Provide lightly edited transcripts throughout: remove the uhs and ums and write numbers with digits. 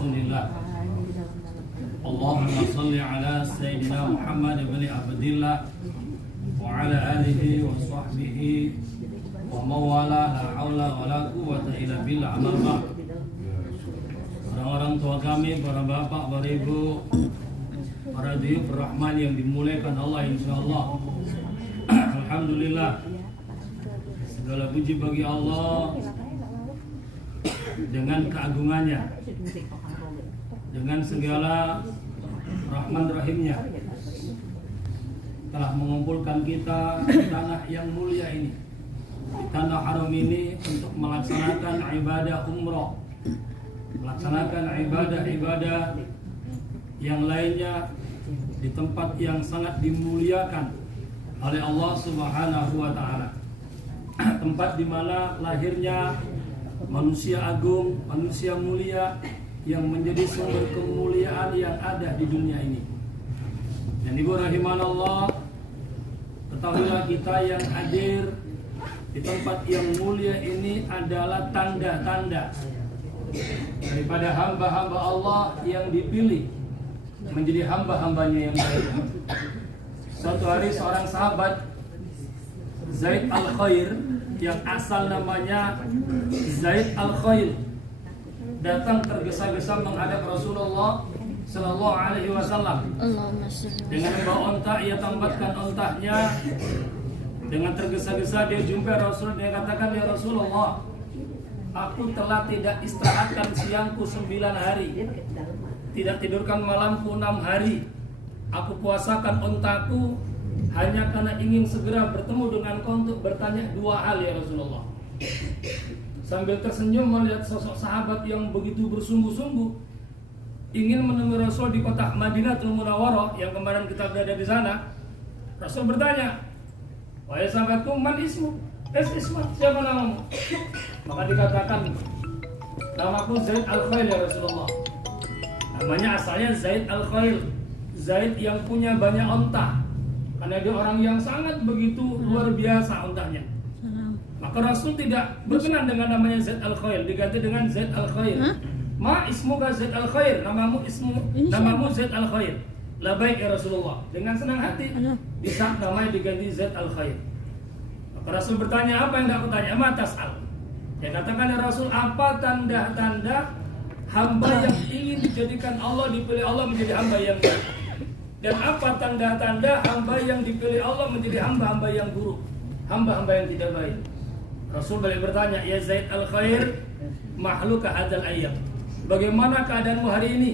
Rasulillah. Allahumma salli ala Sayyidina Muhammad ibn Abdillah wa ala alihi wa sahbihi wa mawala la hawla wa la quwwata illa billah. Amma ba'd. Orang-orang tua kami, para bapak, para ibu, para diyuf rahman yang dimuliakan Allah insyaallah. Alhamdulillah, segala puji bagi Allah dengan keagungannya, dengan segala rahman rahimnya, telah mengumpulkan kita di tanah yang mulia ini, di tanah haram ini, untuk melaksanakan ibadah umrah, melaksanakan ibadah-ibadah yang lainnya di tempat yang sangat dimuliakan oleh Allah Subhanahu wa taala. Tempat di mana lahirnya manusia agung, manusia mulia yang menjadi sumber kemuliaan yang ada di dunia ini. Dan ibu rahimanallah, ketahuilah kita yang hadir di tempat yang mulia ini adalah tanda-tanda daripada hamba-hamba Allah yang dipilih menjadi hamba-hambanya yang baik. Suatu hari seorang sahabat, Zaid Al-Khair, yang asal namanya Zaid Al-Khair, datang tergesa-gesa menghadap Rasulullah Sallallahu Alaihi Wasallam. Dengan membawa onta, ia tambatkan ontahnya. Dengan tergesa-gesa dia jumpa Rasul. Dia katakan, ya Rasulullah, aku telah tidak istirahatkan siangku 9 hari, tidak tidurkan malamku 6 hari. Aku puasakan ontaku hanya karena ingin segera bertemu dengan kau untuk bertanya 2 hal ya Rasulullah. Sambil tersenyum melihat sosok sahabat yang begitu bersungguh-sungguh ingin menemui Rasul di kota Madinatul Munawwarah yang kemarin kita berada di sana. Rasul bertanya, wahai sahabatku, man ismu? Ismu, siapa namamu? Maka dikatakan, namaku Zaid Al-Khail ya Rasulullah. Namanya asalnya Zaid Al-Khail, Zaid yang punya banyak onta, karena dia orang yang sangat begitu luar biasa ontanya. Maka Rasul tidak berkenan dengan namanya Zaid Al-Khail, diganti dengan Zaid Al-Khair. Ma ismuka Zaid Al-Khair, namamu Zaid Al-Khair. Labaik ya Rasulullah. Dengan senang hati di saat namanya diganti Zaid Al-Khair. Maka Rasul bertanya, apa yang tidak kutanya? Ma tas'al. Dia katakan, ya Rasul, apa tanda-tanda hamba yang ingin dijadikan Allah, dipilih Allah menjadi hamba yang baik? Dan apa tanda-tanda hamba yang dipilih Allah menjadi hamba-hamba yang buruk, hamba-hamba yang tidak baik? Rasul balik bertanya, ya Zaid Al-Khair, mahluka hadzal ayyam, bagaimana keadaanmu hari ini?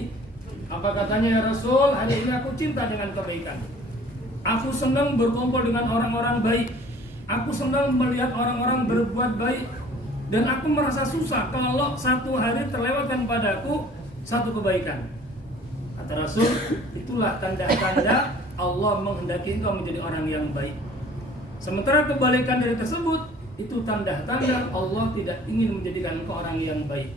Apa katanya, ya Rasul, hari ini aku cinta dengan kebaikan. Aku senang berkumpul dengan orang-orang baik. Aku senang melihat orang-orang berbuat baik. Dan aku merasa susah kalau satu hari terlewatkan padaku satu kebaikan. Kata Rasul, itulah tanda-tanda Allah menghendaki engkau menjadi orang yang baik. Sementara kebalikan dari tersebut, itu tanda-tanda Allah tidak ingin menjadikan engkau orang yang baik.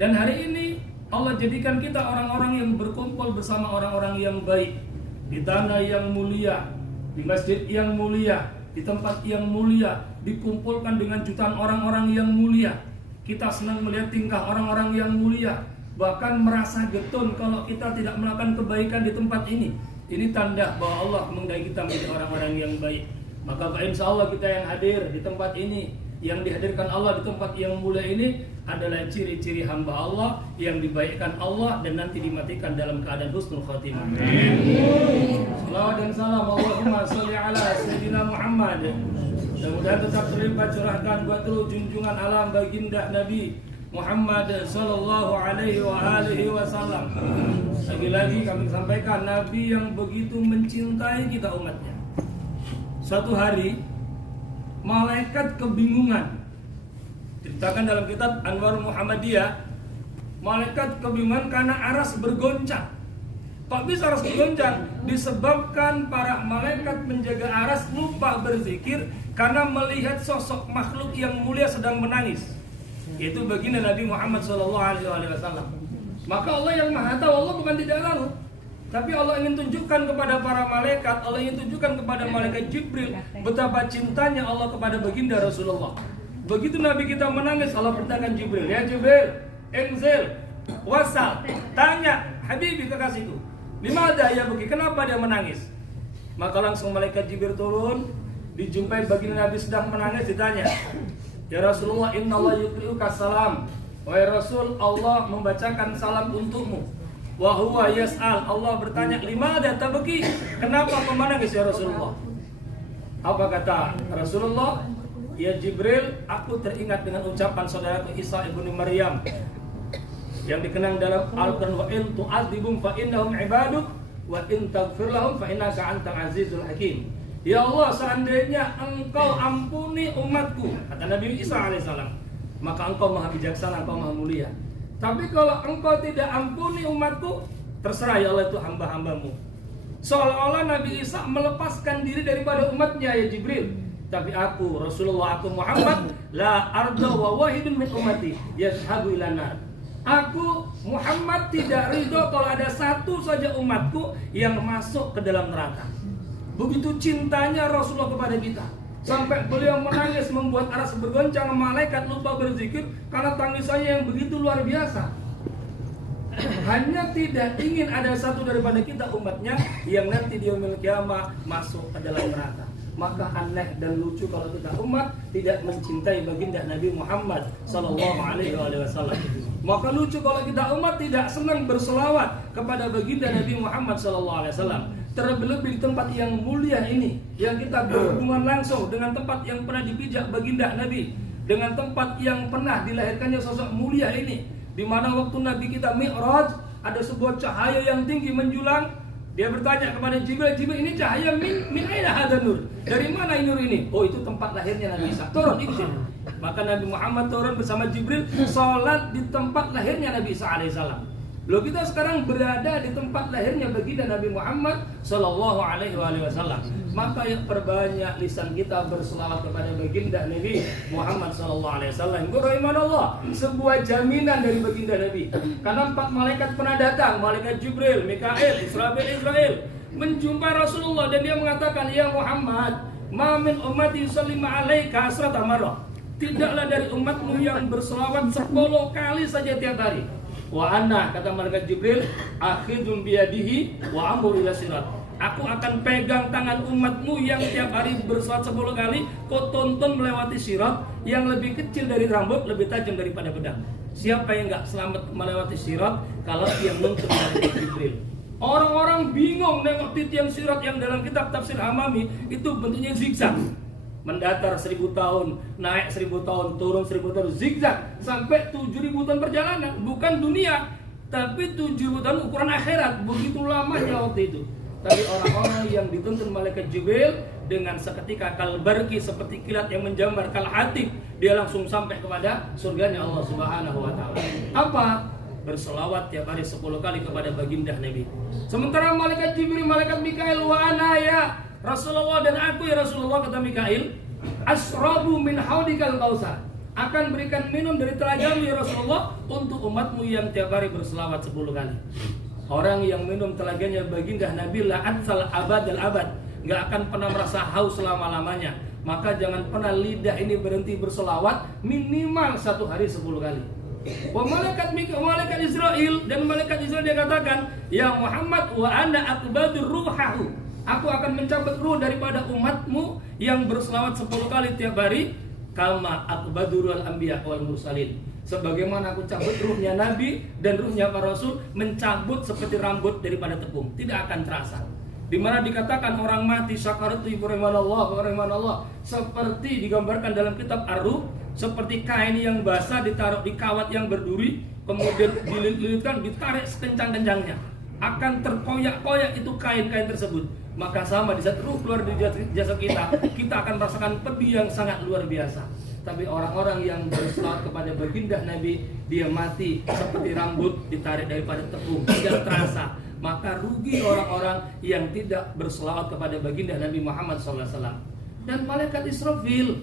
Dan hari ini Allah jadikan kita orang-orang yang berkumpul bersama orang-orang yang baik, di tanah yang mulia, di masjid yang mulia, di tempat yang mulia, dikumpulkan dengan jutaan orang-orang yang mulia. Kita senang melihat tingkah orang-orang yang mulia, bahkan merasa getun kalau kita tidak melakukan kebaikan di tempat ini. Ini tanda bahwa Allah menghendaki kita menjadi orang-orang yang baik. Maka insya Allah kita yang hadir di tempat ini, yang dihadirkan Allah di tempat yang mulia ini, adalah ciri-ciri hamba Allah yang dibaikkan Allah dan nanti dimatikan dalam keadaan husnul khatimah. Salawat dan salam Allahumma sholli ala Sayyidina Muhammad. Mudah-mudahan tetap terlimpah curahkan buat junjungan alam baginda Nabi Muhammad sallallahu alaihi wa alihi wasallam. Lagi-lagi kami sampaikan, Nabi yang begitu mencintai kita umatnya. Suatu hari malaikat kebingungan. Ceritakan dalam kitab Anwar Muhammadiyah, malaikat kebingungan karena aras bergoncang. Kok bisa aras bergoncang? Disebabkan para malaikat menjaga aras lupa berzikir karena melihat sosok makhluk yang mulia sedang menangis, yaitu baginda Nabi Muhammad SAW. Maka Allah yang maha tahu, Allah bukan tidak lalu, tapi Allah ingin tunjukkan kepada para malaikat, Allah ingin tunjukkan kepada malaikat Jibril betapa cintanya Allah kepada baginda Rasulullah. Begitu Nabi kita menangis, Allah perintahkan Jibril, ya Jibril, Enzil, Wasal, tanya Habibi kekasihku, limada ya buki, kenapa dia menangis? Maka langsung malaikat Jibril turun, dijumpai baginda Nabi sedang menangis, ditanya, ya Rasulullah, inna Allah yukri'uka salam. Wahai Rasul, Allah membacakan salam untukmu. Wa huwa yas'al, Allah bertanya, limada tabki, kenapa kau menangis ya Rasulullah? Apa kata Rasulullah? Ya Jibril, aku teringat dengan ucapan saudaraku Isa ibnu Maryam yang dikenang dalam Al-Quran, wa in tu'adzibum fa innahum ibaduk wa in taghfir lahum fa innaka antal azizul hakim. Ya Allah, seandainya engkau ampuni umatku, kata Nabi Isa alaihissalam, maka engkau maha bijaksana, engkau maha mulia. Tapi kalau engkau tidak ampuni umatku, terserah ya Allah, itu hamba-hambamu. Seolah-olah Nabi Isa melepaskan diri daripada umatnya, ya Jibril. Tapi aku, Rasulullah, aku Muhammad, la arda wa wahidun min ummati yadhhabu ila nar. Aku Muhammad tidak ridho kalau ada satu saja umatku yang masuk ke dalam neraka. Begitu cintanya Rasulullah kepada kita, sampai beliau menangis membuat aras bergoncang, malaikat lupa berzikir karena tangisannya yang begitu luar biasa. Hanya tidak ingin ada satu daripada kita umatnya yang nanti di yaumil qiyamah masuk ke dalam neraka. Maka aneh dan lucu kalau kita umat tidak mencintai baginda Nabi Muhammad sallallahu alaihi wasallam. Maka lucu kalau kita umat tidak senang berselawat kepada baginda Nabi Muhammad sallallahu alaihi wasallam. Terlebih di tempat yang mulia ini, yang kita berhubungan langsung dengan tempat yang pernah dipijak baginda Nabi, dengan tempat yang pernah dilahirkannya sosok mulia ini, di mana waktu Nabi kita Mi'raj ada sebuah cahaya yang tinggi menjulang. Dia bertanya kepada Jibril, Jibril, ini cahaya min aina hadza nur? Dari mana nur ini? Oh, itu tempat lahirnya Nabi Isa. Turun ikut sini. Maka Nabi Muhammad turun bersama Jibril, salat di tempat lahirnya Nabi Isa alaihissalam. Loh, kita sekarang berada di tempat lahirnya baginda Nabi Muhammad sallallahu alaihi wasallam. Maka yang perbanyak lisan kita berselawat kepada baginda Nabi Muhammad sallallahu alaihi wasallam. Quraimanallah, sebuah jaminan dari baginda Nabi. Karena 4 malaikat pernah datang, malaikat Jibril, Mikail, Israfil menjumpai Rasulullah dan dia mengatakan, ya Muhammad, ma min ummati yusallimu alaika asrata marrah. Tidaklah dari umatmu yang berselawat 10 kali saja tiap hari. Wa anna, kata malaikat Jibril, akhidun biyadihi wa amru ila sirat. Aku akan pegang tangan umatmu yang tiap hari berselawat 10 kali, kau tonton melewati sirat yang lebih kecil dari rambut, lebih tajam daripada pedang. Siapa yang enggak selamat melewati sirat kalau dia menuntut malaikat Jibril? Orang-orang bingung nengok titian sirat yang dalam kitab tafsir Hamami itu bentuknya zigzag. Mendatar 1000 tahun, naik 1000 tahun, turun 1000 tahun, zigzag sampai 7000 tahun perjalanan. Bukan dunia, tapi 7000 tahun ukuran akhirat. Begitu lamanya waktu itu. Tapi orang-orang yang dituntun malaikat Jibril dengan seketika kalbarki, seperti kilat yang menjambar, kalhatib, dia langsung sampai kepada surganya Allah Subhanahu wa taala. Apa? Berselawat tiap hari 10 kali kepada baginda Nabi. Sementara malaikat Jibril, malaikat Mikail, wa ana ya Rasulullah, dan aku ya Rasulullah, kata Mikail, asrabu min haudikal kausar, akan berikan minum dari telagamu ya Rasulullah untuk umatmu yang tiap hari berselawat 10 kali. Orang yang minum telaganya baginda Nabi la atsal abad al abad, nggak akan pernah merasa haus selama-lamanya. Maka jangan pernah lidah ini berhenti berselawat minimal 1 hari 10 kali. Malaikat Israel, dan malaikat Israel dia katakan, ya Muhammad, wa ana aqbadur ruhahu, aku akan mencabut ruh daripada umatmu yang berselawat 10 kali tiap hari, kama aqbadurul anbiya wal mursalin, sebagaimana aku cabut ruhnya Nabi dan ruhnya para Rasul, mencabut seperti rambut daripada tepung, tidak akan terasa. Di mana dikatakan orang mati syakaratu ibrahimullah, seperti digambarkan dalam kitab Ar-Ruh, seperti kain yang basah ditaruh di kawat yang berduri, kemudian dililitkan, ditarik sekencang-kencangnya, akan terkoyak-koyak itu kain-kain tersebut. Maka sama di saat ruh keluar dari jasad kita, kita akan merasakan pedih yang sangat luar biasa. Tapi orang-orang yang berselawat kepada baginda Nabi, dia mati seperti rambut ditarik daripada tepung, tidak terasa. Maka rugi orang-orang yang tidak berselawat kepada baginda Nabi Muhammad SAW. Dan malaikat Israfil,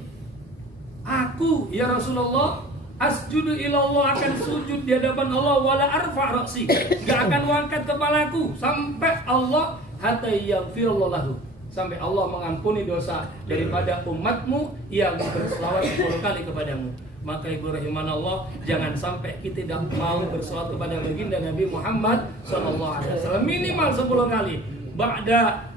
aku ya Rasulullah asjudu ilallah, akan sujud di hadapan Allah, wala arfa ra'si, gak akan angkat kepalaku sampai Allah hatta yaghfirullah lahu, sampai Allah mengampuni dosa daripada umatmu yang berselawat 10 kali kepadamu. Maka ibu rahimanallah, jangan sampai kita tidak mau berselawat kepada baginda Nabi Muhammad SAW minimal 10 kali. Ba'da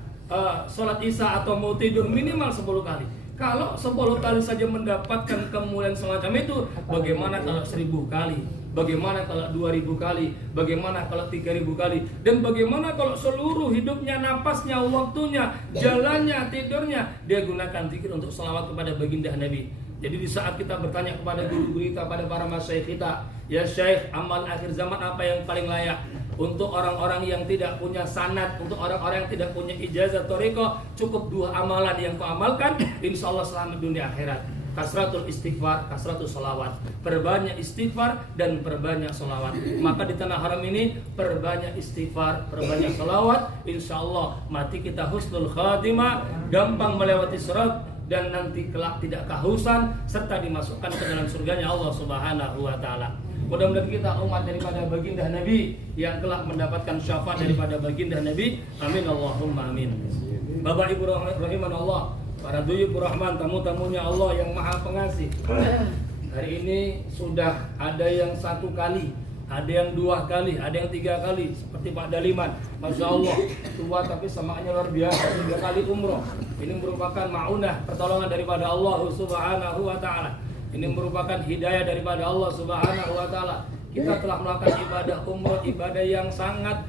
sholat isya atau mau tidur minimal 10 kali. Kalau 10 kali saja mendapatkan kemuliaan semacam itu, bagaimana kalau 1000 kali? Bagaimana kalau 2000 kali? Bagaimana kalau 3000 kali? Dan bagaimana kalau seluruh hidupnya, napasnya, waktunya, jalannya, tidurnya dia gunakan zikir untuk selawat kepada baginda Nabi. Jadi di saat kita bertanya kepada guru-guru kita, pada para masyayikh kita, ya Syekh, amal akhir zaman apa yang paling layak? Untuk orang-orang yang tidak punya sanad, untuk orang-orang yang tidak punya ijazah thariqah, cukup 2 amalan yang kau amalkan, insya Allah selamat dunia akhirat. Kasratul istighfar, kasratul salawat. Perbanyak istighfar dan perbanyak salawat. Maka di tanah haram ini perbanyak istighfar, perbanyak salawat, insya Allah mati kita husnul khatimah, gampang melewati sirat, dan nanti kelak tidak kehausan, serta dimasukkan ke dalam surganya Allah Subhanahu wa Ta'ala. Mudah-mudahan kita umat daripada baginda Nabi yang kelak mendapatkan syafaat daripada baginda Nabi. Amin Allahumma amin. Bapak Ibu rahimanallah, para duyub rahman, tamu-tamunya Allah yang Maha Pengasih. Hari ini sudah ada yang 1 kali, ada yang 2 kali, ada yang 3 kali, seperti Pak Daliman. Masya Allah, tua tapi semangatnya luar biasa, 3 kali umroh. Ini merupakan ma'unah, pertolongan daripada Allah Subhanahu wa Ta'ala. Ini merupakan hidayah daripada Allah Subhanahu wa Ta'ala. Kita telah melakukan ibadah umroh, ibadah yang sangat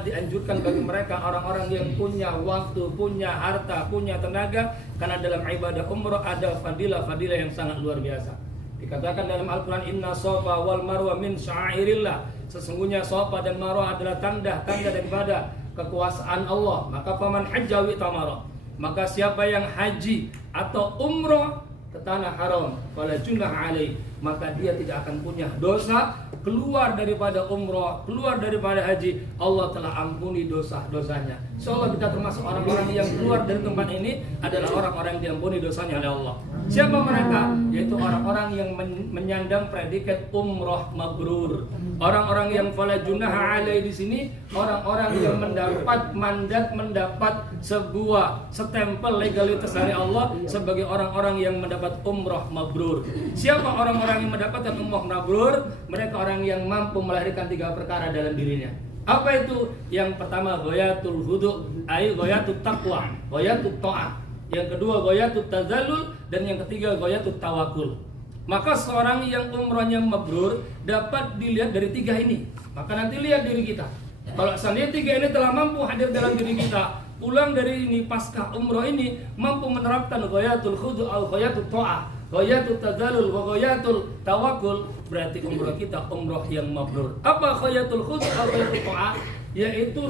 dianjurkan bagi mereka, orang-orang yang punya waktu, punya harta, punya tenaga, karena dalam ibadah umroh ada fadilah-fadilah yang sangat luar biasa. Dikatakan dalam Al-Quran, Inna Safa wal Marwa min syairillah. Sesungguhnya Safa dan Marwa adalah tanda-tanda daripada kekuasaan Allah. Maka faman hajja wa tamara, maka siapa yang haji atau umroh ke tanah haram, fala junah alaih, maka dia tidak akan punya dosa. Keluar daripada umroh, keluar daripada haji, Allah telah ampuni dosa-dosanya. Insyaallah kita termasuk orang-orang yang keluar dari tempat ini adalah orang-orang yang diampuni dosanya oleh Allah. Siapa mereka? Yaitu orang-orang yang menyandang predikat umroh mabrur. Orang-orang yang fala junaha alai di sini, orang-orang yang mendapat mandat, mendapat sebuah stempel legalitas dari Allah sebagai orang-orang yang mendapat umroh mabrur. Siapa orang-orang yang mendapatkan umroh mabrur? Mereka orang yang mampu melahirkan 3 perkara dalam dirinya. Apa itu? Yang pertama, ghayatul hudu, ai ghayatut taqwa, ghayatut ta'ah. Yang kedua, ghayatut tazallul, dan yang ketiga, ghayatut tawakkul. Maka seorang yang umrohnya mabrur dapat dilihat dari 3 ini. Maka nanti lihat diri kita. Kalau seandainya 3 ini telah mampu hadir dalam diri kita, pulang dari ini pasca umroh ini mampu menerapkan ghayatul khudu' atau ghayatul ta'ah, ghayatul tazallul wa ghayatul tawakkul, berarti umroh kita umroh yang mabrur. Apa ghayatul khudu' atau ghayatul ta'ah? Yaitu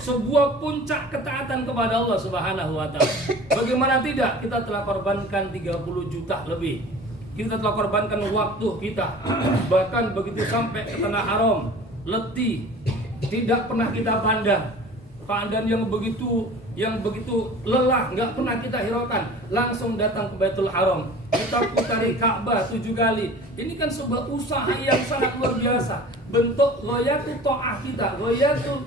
sebuah puncak ketaatan kepada Allah Subhanahu wa Ta'ala. Bagaimana tidak, kita telah korbankan 30 juta lebih. Kita telah korbankan waktu kita, bahkan begitu sampai ke tanah haram, letih, tidak pernah kita pandang. Keadaan yang begitu lelah, nggak pernah kita hiraukan, langsung datang ke Baitul Haram. Kita putari Ka'bah 7 kali. Ini kan sebuah usaha yang sangat luar biasa. Bentuk ghayatul ta'ah kita, ghayatul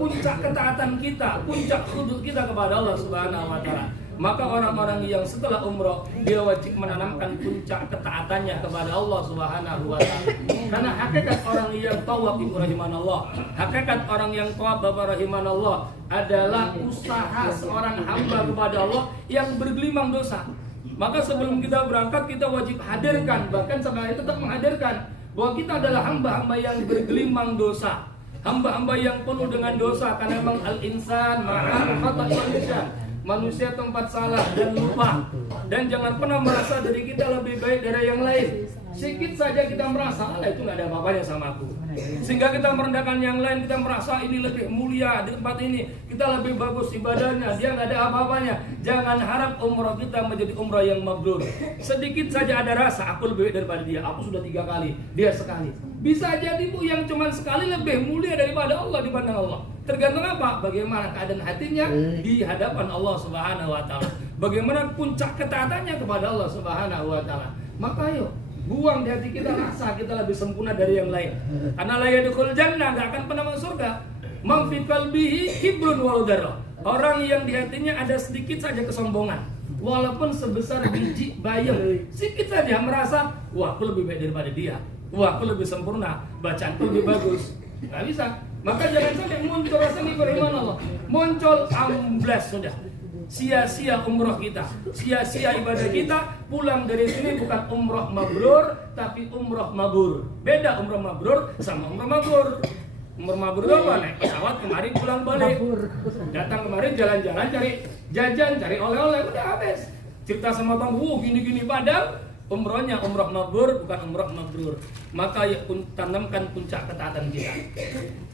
puncak ketaatan kita, puncak khudu kita kepada Allah Subhanahu wa Ta'ala. Maka orang-orang yang setelah umroh, dia wajib menanamkan puncak ketaatannya kepada Allah Subhanahu wa Ta'ala. Karena hakikat orang yang tawaf, ibu rahimanallah, hakikat orang yang tawaf, bapak rahimanallah, adalah usaha seorang hamba kepada Allah yang bergelimang dosa. Maka sebelum kita berangkat, kita wajib hadirkan, bahkan sampai hari tetap menghadirkan bahwa kita adalah hamba-hamba yang bergelimang dosa, hamba-hamba yang penuh dengan dosa. Karena memang al-insan ma'a khata' wal-nisyan, manusia tempat salah dan lupa. Dan jangan pernah merasa diri kita lebih baik dari yang lain. Sedikit saja kita merasa, itu nggak ada apa-apanya sama aku, sehingga kita merendahkan yang lain. Kita merasa ini lebih mulia di tempat ini, kita lebih bagus ibadahnya, dia nggak ada apa-apanya. Jangan harap umroh kita menjadi umroh yang mabrur. Sedikit saja ada rasa, aku lebih baik daripada dia, aku sudah 3 kali, dia sekali. Bisa jadi bu, yang cuma sekali lebih mulia daripada Allah di pandang Allah. Tergantung apa? Bagaimana keadaan hatinya di hadapan Allah Subhanahu wa Ta'ala. Bagaimana puncak ketaatannya kepada Allah Subhanahu wa Ta'ala. Maka ayo, buang di hati kita rasa kita lebih sempurna dari yang lain. Karena la yadkhul jannah, enggak akan pernah masuk surga man fi qalbihi kibrun wa udara. Orang yang di hatinya ada sedikit saja kesombongan, walaupun sebesar biji bayam, sedikit saja merasa, wah aku lebih baik daripada dia, wah aku lebih sempurna, bacaanku lebih bagus. Nggak bisa. Maka jangan sampai muncul rasa beriman Allah, muncul amblas sudah. Sia-sia umroh kita, sia-sia ibadah kita. Pulang dari sini bukan umroh mabrur, tapi umroh mabur. Beda umroh mabrur sama umroh mabur. Umroh mabur itu apa? Naik pesawat kemarin pulang balik, datang kemarin jalan-jalan cari jajan, cari oleh-oleh, udah habis. Cerita sama tangguh gini-gini, padahal umrohnya umroh mabur bukan umroh mabrur. Maka ya tanamkan puncak ketaatan kita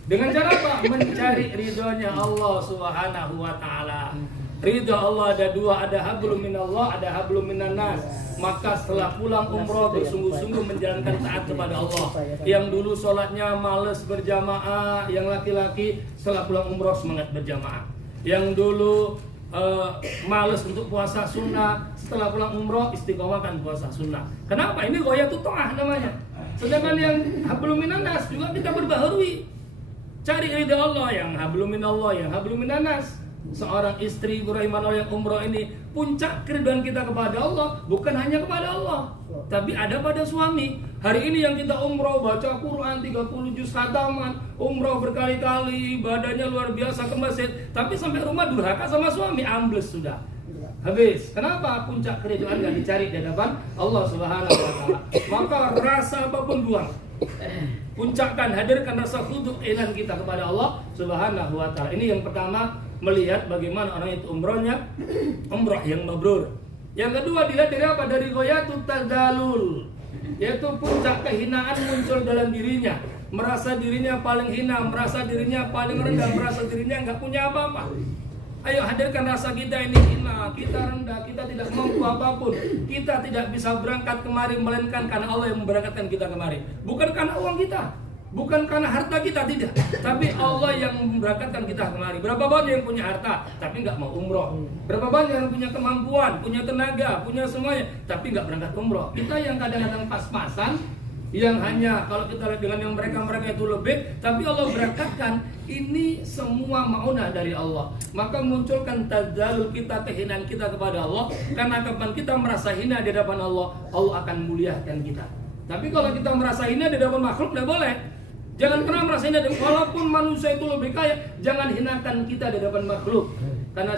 dengan cara apa? Mencari ridhonya Allah Subhanahu wa taala. Ridha Allah ada dua, ada hablum minallah, ada hablum minannas. Maka setelah pulang umroh bersungguh-sungguh menjalankan taat kepada Allah. Yang dulu sholatnya males berjamaah, yang laki-laki setelah pulang umroh semangat berjamaah. Yang dulu males untuk puasa sunnah, setelah pulang umroh istiqomahkan puasa sunnah. Kenapa? Ini ghayatul ta'ah namanya. Sedangkan yang hablum minannas juga kita berbaharui. Cari ridha Allah, yang hablum minallah, yang hablum minannas. Seorang istri beriman yang umroh ini, puncak keriduan kita kepada Allah bukan hanya kepada Allah, tapi ada pada suami. Hari ini yang kita umroh, baca Quran 30 juz khataman, umroh berkali-kali, badannya luar biasa ke masjid, tapi sampai rumah durhaka sama suami, ambles sudah. Habis. Kenapa? Puncak keriduan gak dicari di hadapan Allah Subhanahu wa taala. Maka rasa apapun buang. Puncakkan, hadirkan rasa khudu' iman kita kepada Allah Subhanahu wa taala. Ini yang pertama, melihat bagaimana orang itu umrohnya umroh yang mabrur. Yang kedua, dilihat dari apa? Dari ghayatul tadallul, yaitu puncak kehinaan muncul dalam dirinya. Merasa dirinya paling hina, merasa dirinya paling rendah, merasa dirinya nggak punya apa-apa. Ayo hadirkan rasa kita ini hina, kita rendah, kita tidak mampu apapun. Kita tidak bisa berangkat kemari melainkan karena Allah yang memberangkatkan kita kemari. Bukan karena uang kita, bukan karena harta kita, tidak. Tapi Allah yang memberangkatkan kita kemari. Berapa banyak yang punya harta tapi nggak mau umroh? Berapa banyak yang punya kemampuan, punya tenaga, punya semuanya tapi nggak berangkat umroh? Kita yang kadang-kadang pas-pasan, yang hanya kalau kita lihat dengan yang mereka itu lebih, tapi Allah berangkatkan. Ini semua maunah dari Allah. Maka munculkan tadzalul kita, kehinaan kita kepada Allah. Karena kapan kita merasa hina di hadapan Allah, Allah akan muliakan kita. Tapi kalau kita merasa hina di hadapan makhluk, tidak boleh. Jangan pernah merasa hina, walaupun manusia itu lebih kaya, jangan hinakan kita di hadapan makhluk. Karena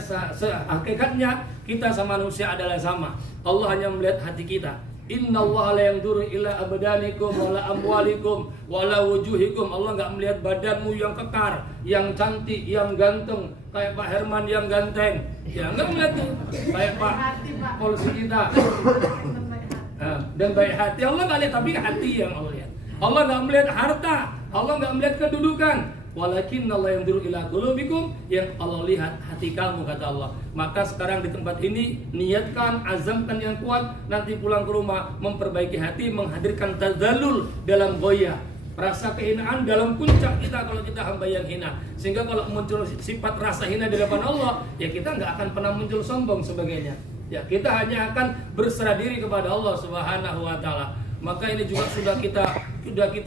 hakikatnya kita sama manusia adalah sama. Allah hanya melihat hati kita. Innallaha la yanzuru ila abdanikum wala amwalikum wala wujuhikum. Allah enggak melihat badanmu yang kekar, yang cantik, yang ganteng kayak Pak Herman yang ganteng. Ya enggak melihat tuh kayak Pak polisi kita. Dan baik hati Allah enggak lihat, tapi hati yang Allah lihat. Allah enggak melihat harta, Allah enggak melihat kedudukan. Walakin Allah yang dulu ila qulubikum, yang Allah lihat hati kamu, kata Allah. Maka sekarang di tempat ini niatkan, azamkan yang kuat, nanti pulang ke rumah memperbaiki hati, menghadirkan tadzallul dalam goyah, rasa kehinaan dalam puncak kita kalau kita hamba yang hina. Sehingga kalau muncul sifat rasa hina di depan Allah, ya kita nggak akan pernah muncul sombong sebagainya. Ya kita hanya akan berserah diri kepada Allah Subhanahu wa taala. Maka ini juga sudah kita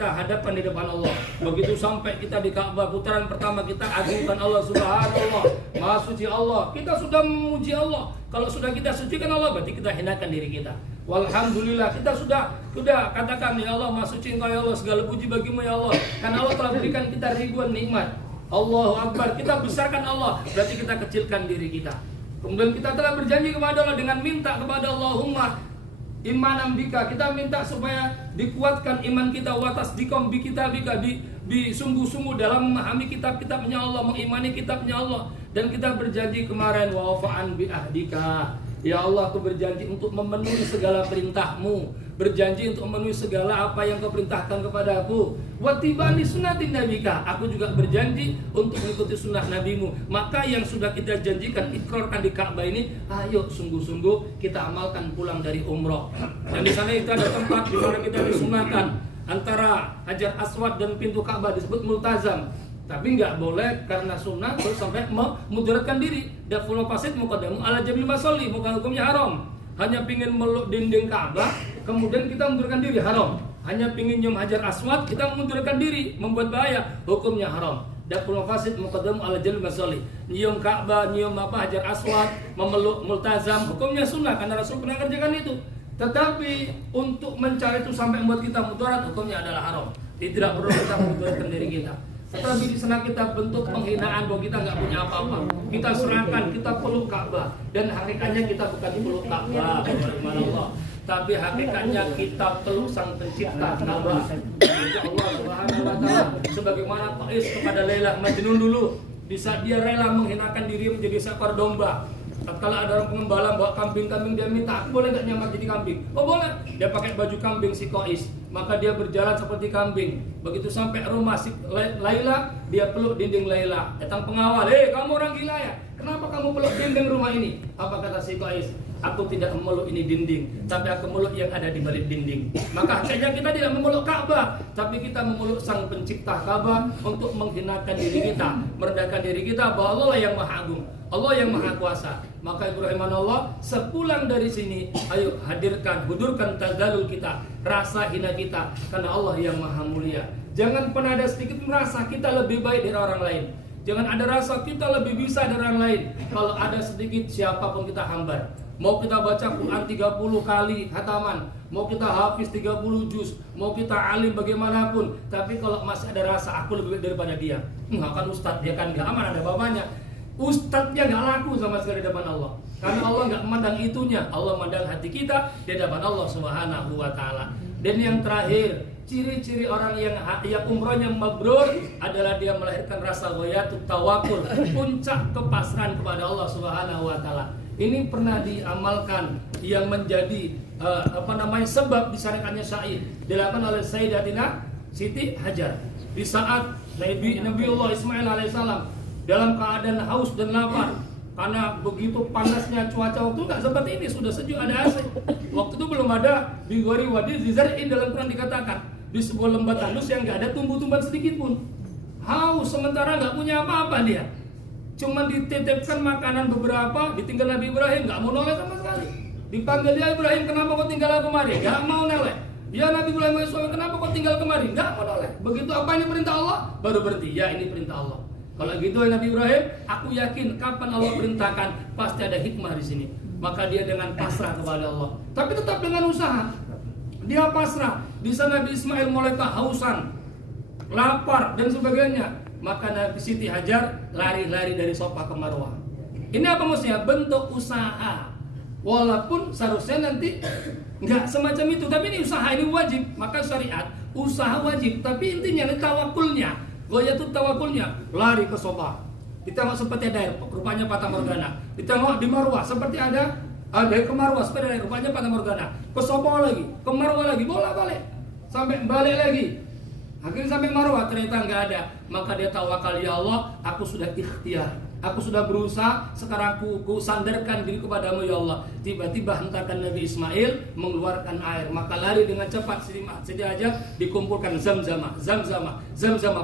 hadapkan di depan Allah. Begitu sampai kita di Ka'bah, putaran pertama kita agungkan Allah Subhanallah, Maha suci Allah. Kita sudah memuji Allah. Kalau sudah kita sucikan Allah, berarti kita hinakan diri kita. Walhamdulillah, kita sudah katakan, ya Allah, Maha suci Engkau ya Allah, segala puji bagimu ya Allah. Karena Allah telah berikan kita ribuan nikmat. Allahu Akbar, kita besarkan Allah, berarti kita kecilkan diri kita. Kemudian kita telah berjanji kepada Allah dengan minta kepada Allahumma imanam bika, kita minta supaya dikuatkan iman kita, watas dikom bi kita bika, di sungguh-sungguh dalam memahami kitab-kitabnya Allah, mengimani kitabnya Allah. Dan kita berjanji kemarin, wa'afa'an bi ahdika, ya Allah, aku berjanji untuk memenuhi segala perintahmu, berjanji untuk memenuhi segala apa yang kau perintahkan kepadaku. Watibani sunnatin nabika, aku juga berjanji untuk mengikuti sunnah nabimu. Maka yang sudah kita janjikan, ikrarkan di Ka'bah ini, ayo sungguh-sungguh kita amalkan pulang dari umroh. Dan di sana itu ada tempat di mana kita disunahkan antara Hajar Aswad dan pintu Ka'bah, disebut multazam. Tapi nggak boleh karena sunnah terus sampai memudaratkan diri. Daful fasid muqaddamu ala jabil masolli, bukan hukumnya haram. Hanya pingin meluk dinding Ka'bah, kemudian kita mundurkan diri, haram. Hanya pingin nyium Hajar Aswad, kita mundurkan diri, membuat bahaya, hukumnya haram. Daful mafasid muqaddam ala jalb masalih. Nyium Ka'bah, nyium Hajar Aswad, memeluk multazam, hukumnya sunnah karena Rasul pernah kerjakan itu. Tetapi untuk mencari itu sampai membuat kita mudarat, hukumnya adalah haram. Tidak perlu kita memudaratkan diri kita. Tetapi di sana kita bentuk penghinaan bahwa kita nggak punya apa-apa. Kita serahkan, kita peluk Ka'bah, dan hakikatnya kita bukan peluk Ka'bah, subhanallah. Tapi hakikatnya kita peluk Sang Pencipta Ka'bah. Itu Allah Subhanahu wa taala. Sebagaimana Qais kepada Laila Majnun dulu, di saat dia rela menghinakan diri menjadi seekor domba. Tatkala ada orang pengembala bawa kambing-kambing, dia minta, "Aku boleh nggak nyamar jadi kambing?" Oh boleh. Dia pakai baju kambing si Qais. Maka dia berjalan seperti kambing. Begitu sampai rumah si Laila, dia peluk dinding Laila. Datang pengawal, "Hei, kamu orang gila ya? Kenapa kamu peluk dinding rumah ini?" Apa kata si Qais? "Aku tidak memeluk ini dinding, tapi aku memeluk yang ada di balik dinding." Maka akhirnya kita tidak memeluk Ka'bah, tapi kita memeluk Sang Pencipta Ka'bah untuk menghinakan diri kita, merendahkan diri kita bahwa Allah yang Maha Agung, Allah yang Maha Kuasa. Maka Ibrahim Allah sepulang dari sini, ayo hudurkan tazalul kita, rasa hina kita, karena Allah yang Maha Mulia. Jangan pernah ada sedikit merasa kita lebih baik dari orang lain. Jangan ada rasa kita lebih bisa dari orang lain. Kalau ada sedikit, siapapun kita hambar. Mau kita baca Quran 30 kali khataman, mau kita hafiz 30 juz, mau kita alim bagaimanapun, tapi kalau masih ada rasa aku lebih baik daripada dia, kan ustadz, dia kan gak aman, ada bapaknya. Ustadznya gak laku sama sekali di depan Allah. Karena Allah gak memandang itunya, Allah memandang hati kita di depan Allah Subhanahu wa taala. Dan yang terakhir, ciri-ciri orang yang umrohnya mabrur adalah dia melahirkan rasa ghoyatut tawakul, puncak kepasrahan kepada Allah Subhanahu wa taala. Ini pernah diamalkan yang menjadi sebab disyariatkannya syair dilakukan oleh Sayyidatina Siti Hajar di saat Nabiullah Ismail alaihissalam dalam keadaan haus dan lapar karena begitu panasnya cuaca waktu nggak seperti ini, sudah sejuk, ada AC. Waktu itu belum ada bigori wadi zizar'in, dalam Quran dikatakan di sebuah lembah tandus yang nggak ada tumbuh-tumbuhan sedikit pun. Haus sementara nggak punya apa-apa dia. Cuma dititipkan makanan beberapa, ditinggal Nabi Ibrahim, nggak mau noleh sama sekali. Dipanggil dia, "Ibrahim, kenapa kau tinggal kemari?" Nggak mau noleh. "Ya Nabi Ibrahim, kenapa kau tinggal kemari?" Nggak mau noleh. Begitu, "Apa ini perintah Allah?" Baru berhenti. "Ya, ini perintah Allah." Kalau gitu Nabi Ibrahim, aku yakin kapan Allah perintahkan pasti ada hikmah di sini. Maka dia dengan pasrah kepada Allah. Tapi tetap dengan usaha. Dia pasrah. Di sana Nabi Ismail mulai kehausan, lapar dan sebagainya. Maka Nabi Siti Hajar lari-lari dari Safa ke Marwah. Ini apa maksudnya? Bentuk usaha. Walaupun seharusnya nanti nggak semacam itu, tapi ini usaha, ini wajib. Maka syariat usaha wajib. Tapi intinya ini tawakulnya, ghoyatut tawakulnya, lari ke Safa. Ditengok seperti ada air, rupanya Fata Morgana. Ditengok di Marwah seperti ada ke Marwah seperti ada air, rupanya Fata Morgana. Ke Safa lagi, ke Marwah lagi, bolak-balik sampai balik lagi. Akhirnya sampai Marwah ternyata nggak ada. Maka dia tawakal, "Ya Allah, aku sudah ikhtiar, aku sudah berusaha, sekarang aku sandarkan diri kepadamu ya Allah." Tiba-tiba hentakan Nabi Ismail mengeluarkan air. Maka lari dengan cepat Siti Hajar, dikumpulkan Zamzam,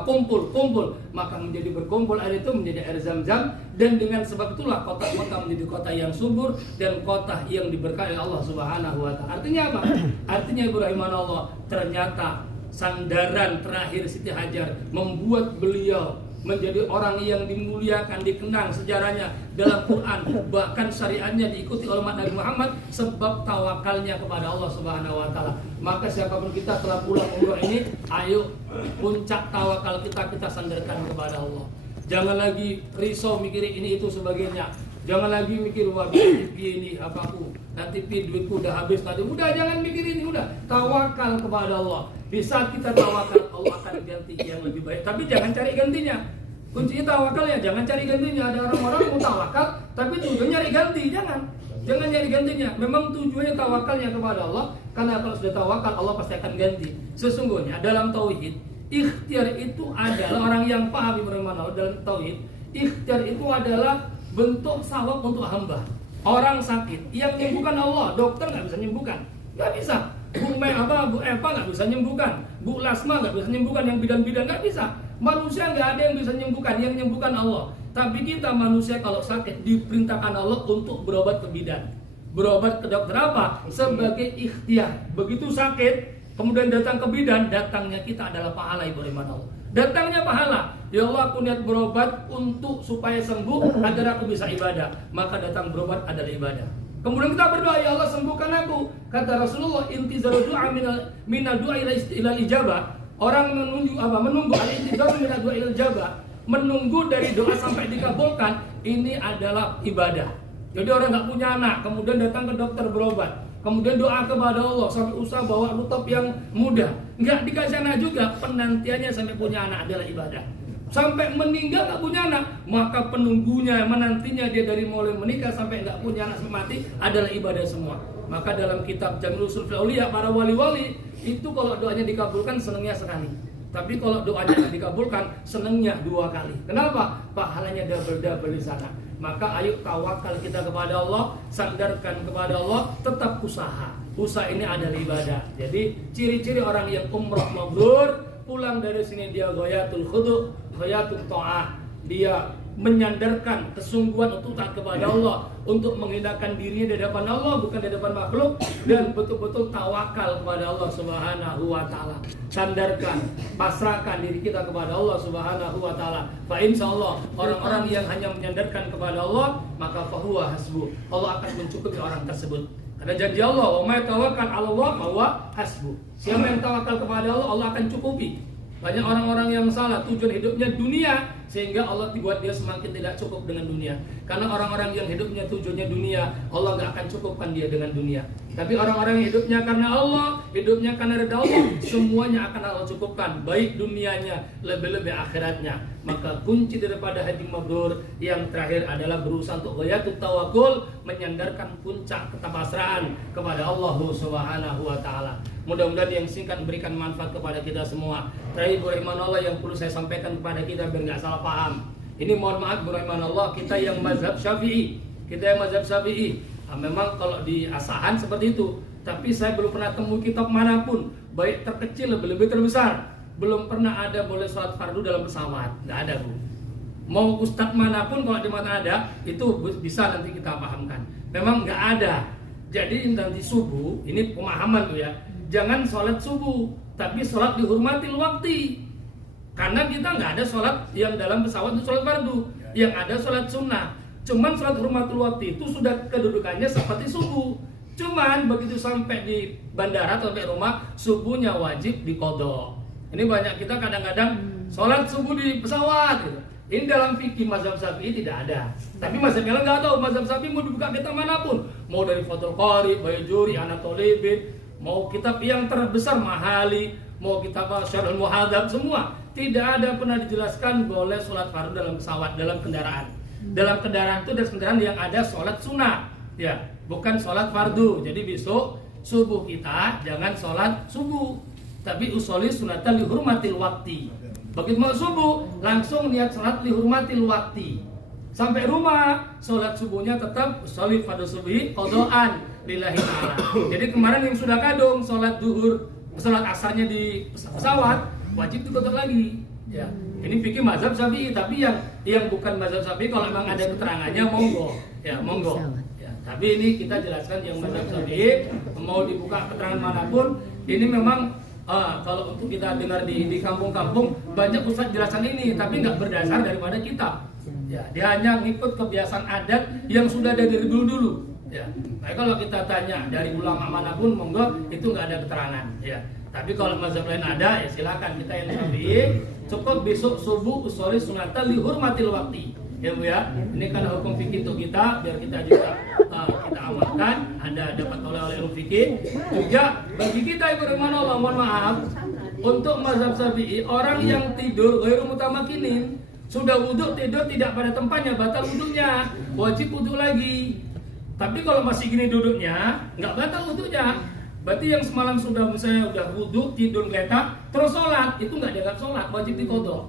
kumpul. Maka menjadi berkumpul air itu menjadi air Zamzam. Dan dengan sebab itulah kota Mekah menjadi kota yang subur dan kota yang diberkahi Allah Subhanahu wa taala. Artinya apa? Artinya Ibrahim Allah ternyata sandaran terakhir Siti Hajar membuat beliau menjadi orang yang dimuliakan, dikenang sejarahnya dalam Quran, bahkan syariatnya diikuti oleh umat Nabi Muhammad sebab tawakalnya kepada Allah Subhanahu wa taala. Maka siapapun kita setelah pulang umroh ini, ayo puncak tawakal kita sandarkan kepada Allah. Jangan lagi risau mikirin ini itu sebagainya. Jangan lagi mikir, "Wah, ini apaku, nanti duitku udah habis tadi." Udah, jangan mikir ini, udah tawakal kepada Allah. Di saat kita tawakal, Allah akan ganti yang lebih baik. Tapi jangan cari gantinya. Kuncinya tawakal ya, jangan cari gantinya. Ada orang-orang mau tawakal, tapi tujuannya nyari ganti. Jangan nyari gantinya. Memang tujuannya tawakalnya kepada Allah. Karena kalau sudah tawakal, Allah pasti akan ganti. Sesungguhnya dalam tauhid, ikhtiar itu adalah, orang yang paham bagaimana dalam tauhid, ikhtiar itu adalah bentuk sawab untuk hamba. Orang sakit, yang menyembuhkan Allah, dokter nggak bisa menyembuhkan, nggak bisa. Bu Eva nggak bisa menyembuhkan, Bu Lasma nggak bisa menyembuhkan, yang bidan-bidan nggak bisa. Manusia nggak ada yang bisa menyembuhkan, yang menyembuhkan Allah. Tapi kita manusia kalau sakit diperintahkan Allah untuk berobat ke bidan, berobat ke dokter apa? Sebagai ikhtiar. Begitu sakit, kemudian datang ke bidan, datangnya kita adalah pahala Ibrahim Allah. Datangnya pahala. Ya Allah, aku niat berobat untuk supaya sembuh agar aku bisa ibadah. Maka datang berobat adalah ibadah. Kemudian kita berdoa, ya Allah sembuhkan aku. Kata Rasulullah, intizaru du'a minal du'a ila ijabah. Orang menunggu al-intizaru minal du'a ila ijabah. Menunggu dari doa sampai dikabulkan, ini adalah ibadah. Jadi orang nggak punya anak, kemudian datang ke dokter berobat, kemudian doa kepada Allah sampai usaha bawa rutop yang mudah, nggak dikasih anak juga, penantiannya sampai punya anak adalah ibadah. Sampai meninggal nggak punya anak, maka penunggunya, menantinya dia dari mulai menikah sampai nggak punya anak sampai mati adalah ibadah semua. Maka dalam kitab Jamil Usul Fiqh Auliya, para wali-wali itu kalau doanya dikabulkan senangnya sekali. Tapi kalau doanya tidak dikabulkan senangnya 2 kali. Kenapa? Pahalanya double di sana. Maka ayo tawakal kita kepada Allah, sandarkan kepada Allah, tetap usaha. Usaha ini adalah ibadah. Jadi ciri-ciri orang yang umrah mabrur, pulang dari sini dia ghayatul khudu', ghayatul ta'ah. Dia menyandarkan kesungguhan untuk taat kepada Allah, untuk menghindarkan dirinya di hadapan Allah, bukan di hadapan makhluk, dan betul-betul tawakal kepada Allah Subhanahu wa taala. Sandarkan, pasrahkan diri kita kepada Allah Subhanahu wa taala. Fa insyaallah orang-orang yang hanya menyandarkan kepada Allah, maka fahuwa hasbuh. Allah akan mencukupi orang tersebut. Karena janji Allah, wa may tawakkal 'ala Allah fa huwa hasbuh. Siapa yang tawakal kepada Allah, Allah akan cukupi. Banyak orang-orang yang salah, tujuan hidupnya dunia, sehingga Allah dibuat dia semakin tidak cukup dengan dunia. Karena orang-orang yang hidupnya tujuannya dunia, Allah nggak akan cukupkan dia dengan dunia. Tapi orang-orang yang hidupnya karena Allah, hidupnya karena ridha Allah, semuanya akan Allah cukupkan, baik dunianya, lebih-lebih akhiratnya. Maka kunci daripada haji mabrur yang terakhir adalah berusaha untuk ghayatut tawakkul, menyandarkan puncak ketapasrahan kepada Allah Subhanahu wa taala. Mudah-mudahan yang singkat memberikan manfaat kepada kita semua. Terakhir, Allah yang perlu saya sampaikan kepada kita biar nggak salah paham. Ini mohon maaf Allah, kita yang mazhab Syafi'i, memang kalau di asahan seperti itu. Tapi saya belum pernah temu kitab manapun, baik terkecil lebih terbesar, belum pernah ada boleh sholat fardu dalam pesawat. Nggak ada, Bu. Mau ustadz manapun kalau di mana ada, itu bisa nanti kita pahamkan. Memang nggak ada. Jadi nanti subuh, ini pemahaman tuh ya. Jangan sholat subuh, tapi sholat dihormatil waktu. Karena kita nggak ada sholat yang dalam pesawat itu sholat fardu, yang ada sholat sunnah. Cuman sholat hormatul waktu itu sudah kedudukannya seperti subuh. Cuman begitu sampai di bandara atau sampai rumah, subuhnya wajib diqadha. Ini banyak kita kadang-kadang sholat subuh di pesawat gitu. Ini dalam fikih mazhab Syafi'i tidak ada. Tapi mazhab yang lain nggak tahu. Mazhab Syafi'i mau dibuka kitab manapun, mau dari Fathul Qarib, Bayjuri, Anatoli bin, mau kitab yang terbesar Mahali, mau kitab Syarhul Muhadzab, semua tidak ada pernah dijelaskan boleh sholat fardu dalam pesawat, dalam kendaraan. Dalam kendaraan itu adalah kendaraan yang ada sholat sunnah, ya, bukan sholat fardu. Jadi besok subuh kita jangan sholat subuh, tapi usoli sunatan lihurmatil wakti. Begitu mau subuh langsung niat sholat lihurmatil wakti. Sampai rumah sholat subuhnya tetap usoli fardu subuhi qadhaan lillahi ta'ala. Jadi kemarin yang sudah kadung sholat duhur, sholat asarnya di pesawat wajib diqadha lagi. Ya, ini fikih mazhab Syafi'i, tapi yang bukan mazhab Syafi'i kalau memang ada keterangannya monggo, ya monggo. Ya, tapi ini kita jelaskan yang mazhab Syafi'i, mau dibuka keterangan manapun, ini memang kalau untuk kita dengar di kampung-kampung banyak ustadz jelasan ini, tapi nggak berdasar daripada kitab. Ya, dia hanya ngikut kebiasaan adat yang sudah ada dari dulu-dulu. Ya, nah kalau kita tanya dari ulama manapun, monggo itu nggak ada keterangan. Ya. Tapi kalau mazhab lain ada, ya silakan. Kita yang Syafi'i cukup besok subuh usoli sunatan lihurmatil wakti. Ya Bu ya. Ini kan hukum fikih untuk kita, biar kita juga kita amalkan. Anda dapat oleh ilmu fikih. Juga bagi kita Ibu Allah, mohon maaf, untuk mazhab Syafi'i orang yang tidur ghairu mutamakinin, sudah wudhu tidur tidak pada tempatnya, batal wudhunya, wajib wudhu lagi. Tapi kalau masih gini duduknya, nggak batal wudhunya. Berarti yang semalam sudah misalnya udah wudhu, tidur geletak, terus sholat, itu nggak dianggap sholat, wajib diqadha.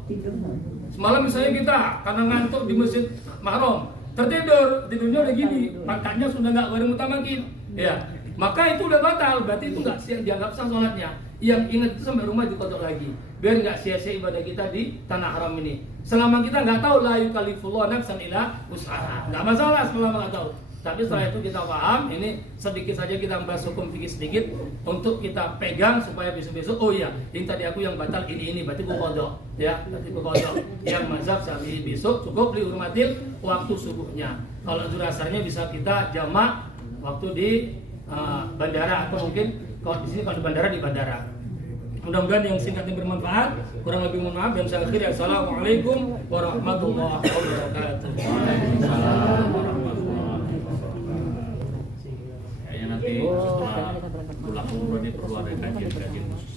Semalam misalnya kita karena ngantuk di masjid Mahram, tidurnya udah gini, rakaatnya sudah nggak ghairu mutamakin, ya, maka itu udah batal, berarti itu nggak dianggap sah sholatnya. Yang ingat itu sampai rumah diqadha lagi, biar nggak sia-sia ibadah kita di tanah haram ini. Selama kita nggak tahu la yukallifullahu nafsan illa wus'aha, nggak masalah selama nggak tahu. Tapi setelah itu kita paham, ini sedikit saja kita bahas hukum fikih sedikit untuk kita pegang supaya besok-besok, oh iya, ini tadi aku yang batal ini berarti ku qadha, ya, berarti ku qadha. Yang mazhab Syafi'i besok cukup dihormatin waktu subuhnya. Kalau zuhur asarnya bisa kita jamak waktu di bandara atau mungkin kalau di sini kalau di bandara. Mudah-mudahan yang singkatnya bermanfaat. Kurang lebih mohon maaf dan saya akhiri. Assalamualaikum warahmatullahi wabarakatuh. Waalaikumsalam warahmatullahi wabarakatuh. Kayaknya nanti setelah pulang umroh ini perlu ada kajian khusus.